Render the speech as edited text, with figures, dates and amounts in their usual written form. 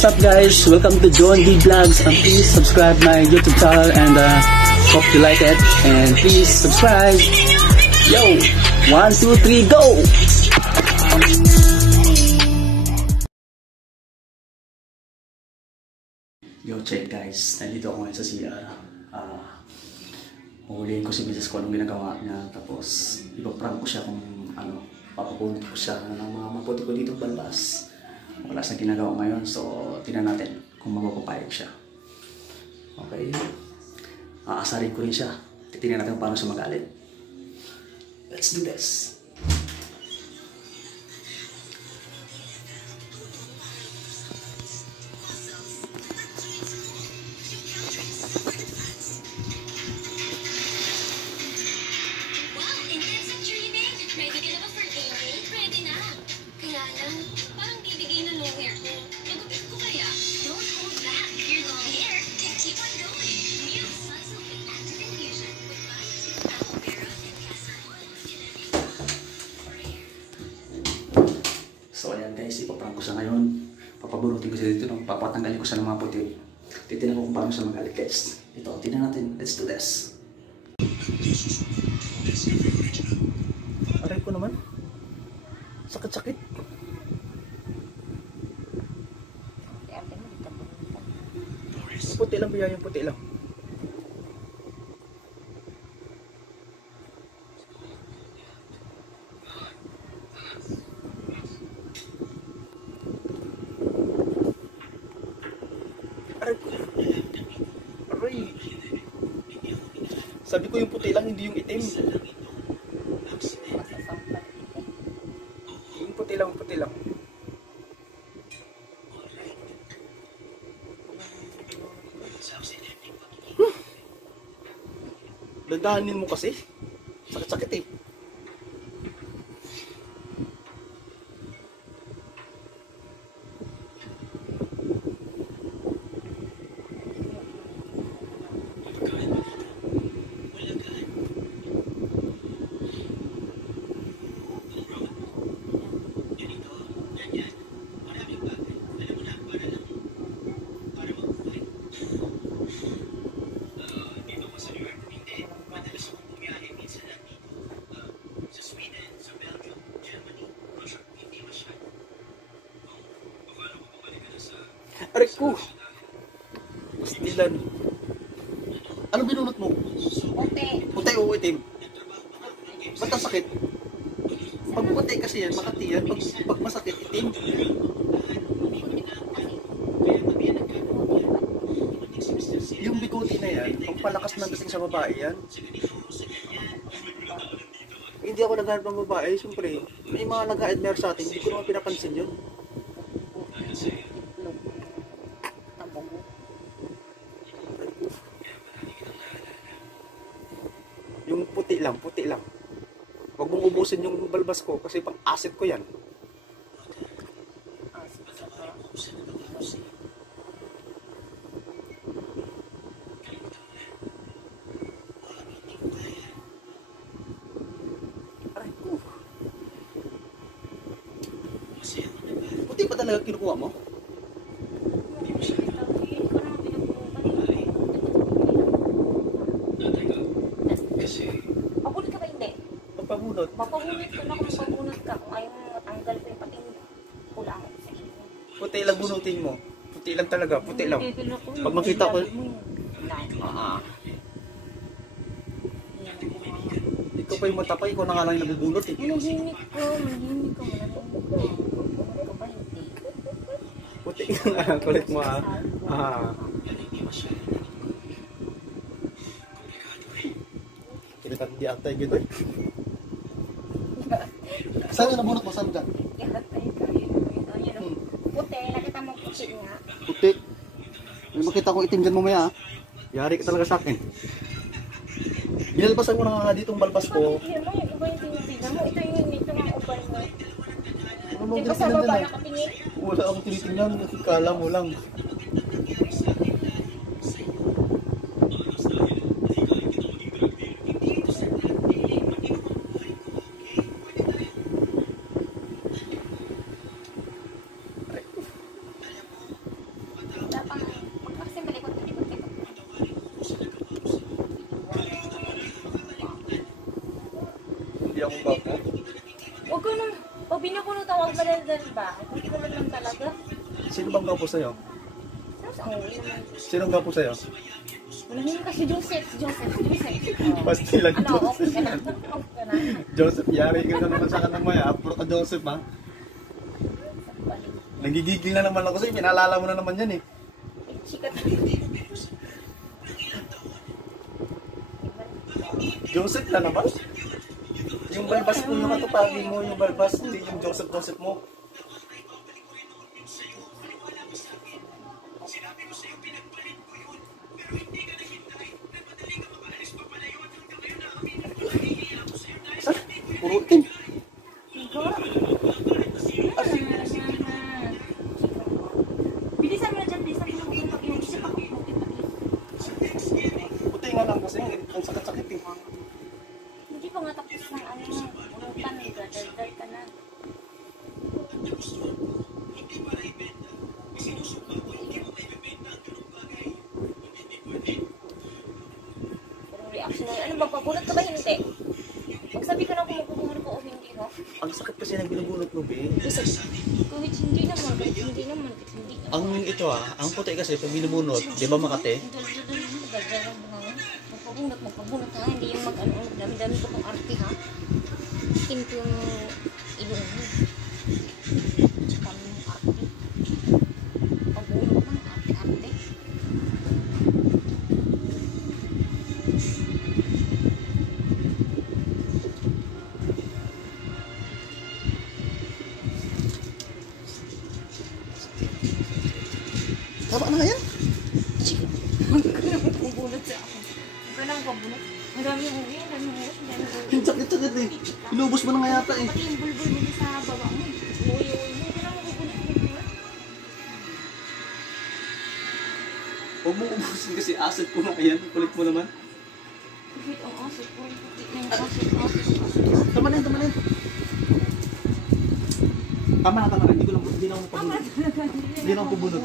what's up guys? Welcome to John D Vlogs, and please subscribe my YouTube channel and hope you like it, and please subscribe. Yo, 1, 2, 3, go! Yo, check guys, nandito ako ngayon sa CR. Huhulihin ko si Mrs. ko anong ginagawa niya, tapos ipaprank ko siya kung ano, papapulot ko siya ng mga maputi ko dito balbas. Wala sa ginagawa ngayon, so tingnan natin kung magpapayag siya. Okay, aasarin ko rin siya, titingnan natin paano siya magalit. Let's do this. So ayan guys, ipaprank ko siya ngayon. Papaburutin ko siya dito, papatanggalin ko siya ng mga puti. Titignan ko kung paano siya magalit guys. Ito, tignan natin. Let's do this. Aray ko naman. Sakit-sakit. Puti lang biya, yung puti lang. Aray. Sabi ko yung puti lang, hindi yung itim. Yung puti lang, puti lang. Dandahanin mo kasi. Sakit-sakit eh. Aray ko! Pastilan. Anong binunot mo? Puti. Puti o itim? Ba't ang sakit? Pag puti kasi yan, makati yan. Pag masakit, itim. Yung bikuti na yan, pangpalakas ng dating sa babae yan. Hindi ako naghahanap ng babae, siyempre. May mga nag-admire sa atin, hindi ko naman pinapansin yun. Yung puti lang, puti lang. Huwag mong ubusin yung balbas ko kasi pang acid ko yan. Aray ko. Puti pa talaga kinukuha mo? Pabunot. Mapabunot ko na kung mapabunot ka. Kung ayaw mo matanggal ko yung pating kulang sa iyo. Puti lang bunutin mo. Puti lang talaga, puti lang. Pag makita ko... Ikaw pa yung matapay, ikaw na nga lang yung nabubunot eh. Manahimik ko. Manahimik ko ba hindi? Puti nga, kulit mo ah. Kinikat di atay gitu eh. Saan yung nabunot mo? Saan dyan? Puti, nakita mo puti nga. Puti. May makita kong itim dyan mamaya ah. Yari ka talaga sa akin. Binalbasan ko na nga dito ang balbas ko. Tingnan mo, yung iba yung tinitingnan mo. Ito ang ubay mo. Ano Di ba sa baba nakatingin? Wala akong tinitingnan. Kala mo lang. Hindi ako gwapo. Huwag ka nang, pag binabunot tawag madaldal ba? Hindi ko lang talaga. Sino bang gwapo sa'yo? Tapos ang uwi naman. Sino ang gwapo sa'yo? Unahin ka si Joseph. Oh. Basta lang Ano, okay Joseph. ka na. Okay ka na. Joseph, yari ka na naman sa kanang maya. Puro ka Joseph ha. Nagigigil na naman ako sa'yo. Pinaalala mo na naman yan eh. Sikat. Joseph na naman? Yung balbas mo yung katupagi mo, yung balbas, hindi yung Joseph mo. Saan? Puro itim. Bilisan mo na dyan, bilisan mo na kung yung isip ako. Puti nga lang kasi, ang sakit-sakit eh. Hindi pa nga tapos ng ano, unutan, daldal ka na. Pero reaction na yun, ano magpabunot ka ba hindi? Magsabi ka na kung magpabunot ko o hindi, no? Ang sakit kasi ng binubunot mo, be. Kasi, kahit hindi naman, kahit hindi naman. Ang ito ang puti kasi pag binubunot, di ba Makate? Daldal ang mga magpabunot ha, hindi yung mag-ano, magdami-dami ko pang arte ha. Skin ko yung ilong mo. Kami yung arte. Pabunot ng arte-arte. Tama na nga yan. Huwag ka nang pabunot sa akin. Huwag ka nang pabunot. Ang dami yung uwi, ang dami yung uwi, ang dami yung uwi. Ang sakit-sakit eh. Inubos mo na nga yata eh. Pati yung bulbul mo sa baba mo. Uwi-uwi mo, huwag ka nang mabubunot. Huwag mo ubusin kasi asset ko na yan. Kulit mo naman. Kahit ang aso ko, puti na yung aso. Tama na yan, tama na yan. Tama na. Hindi na ako mapabunot. Hindi na ako pabunot.